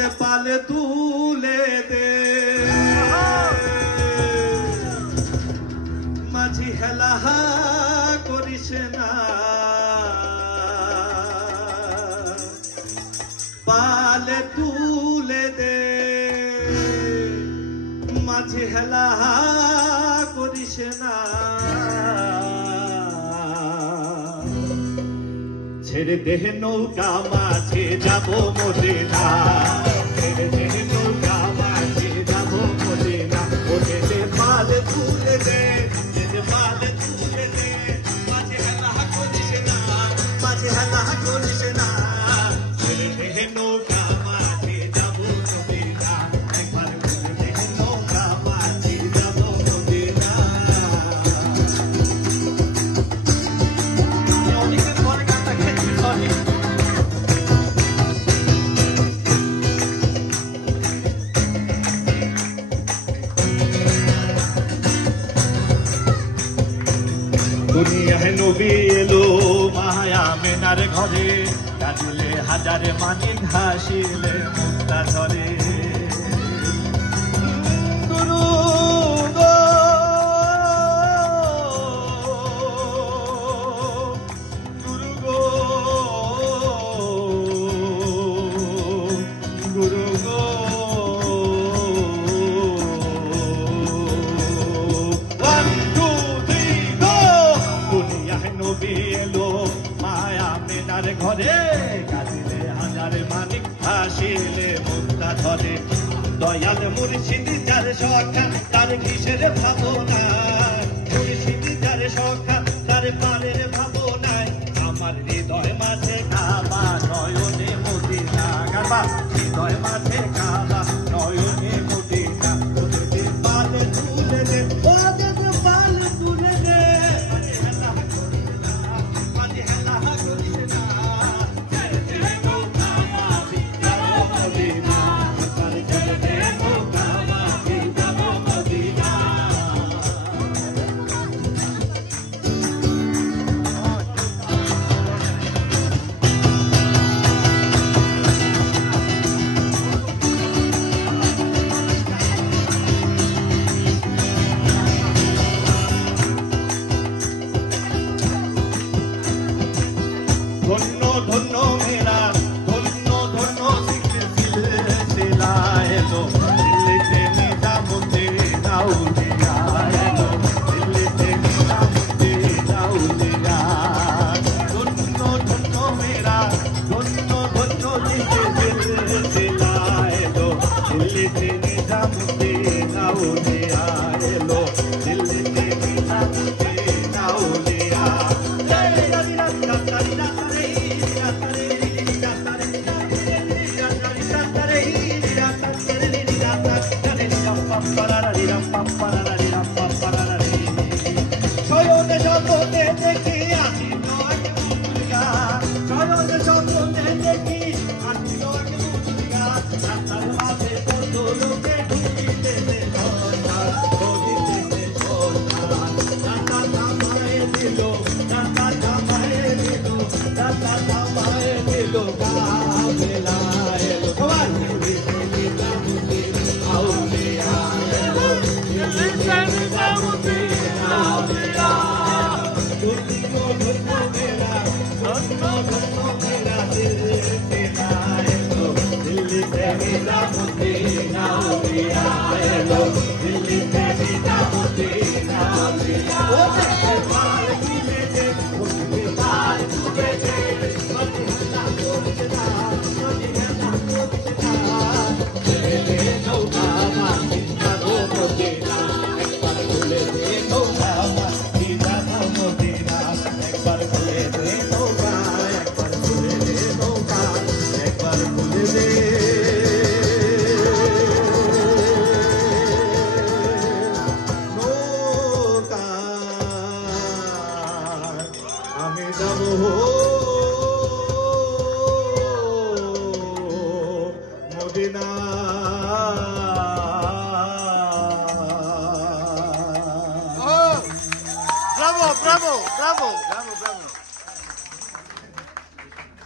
যেতে পালে তুলে দে মাঝি হেলা করিস না পালে তুলে দে মাঝি হেলা করিস না ছেড়ে দেহ নৌকা মাঝে যাব মদিনা ছেড়ে দেহ নৌকা মাঝে যাব মদিনা ওরে দে পালে তুলে দে পালে তুলে দে মাঝে হেলা করিস না মাঝে হেলা করিস না ছেড়ে দেহ নৌকা মাঝে যাব মদিনা একবার ছেড়ে দেহ নৌকা মাঝে যাব মদিনা অনেকের পরে গানটা খেয়েছি সরি দুনিয়ায় নবী এলো মায়া মেনার ঘরে কাঁদিলে হাজারে মানিক হাসিলে মুক্তা ধরে গুরু গো গুরু গো গুরু গো ঘরে কাঁদিলে হাজারে মানিক হাসিলে মুক্তা ধরে দয়াল মুর্শিদ যার সখা তার কিসের ভাবনা মুর্শিদ যার সখা তার পারের ভাবনায় আমার হৃদয় মাঝে কাবা নয়নে মদিনা গাবা হৃদয় মাঝে কাবা নয়নে মদিনা ওদের পালে তুলে দে ওদের পালে তুলে দে ধন্য ধন্য মেরা ধন্য ধন্য সিলসিলা এলো দিল্লিতে নিজামুদ্দি নাউলিয়া এলো দিল্লিতে নিজামুদ্দি নাউলিয়া ধন্য ধন্য মেরা ধন্য ধন্য সিলসিলা এলো দিল্লিতে নিজামুদ্দি নাউলিয়া এলো দিল্লিতে নিজামুদ্দি নাউলিয়া শয়নে স্বপ্নে দেখি আসিল এক মুর্গা শয়নে স্বপ্নে দেখি আসিল এক মুর্গা রাস্তার মাঝে কত লোকে ঢুকিতেছে রাস্তা থামায়ে দিল রাস্তা থামায়ে দিল রাস্তা থামায়ে দিল কাফেলা এলো সবাই মদিনা Bravo, bravo, bravo.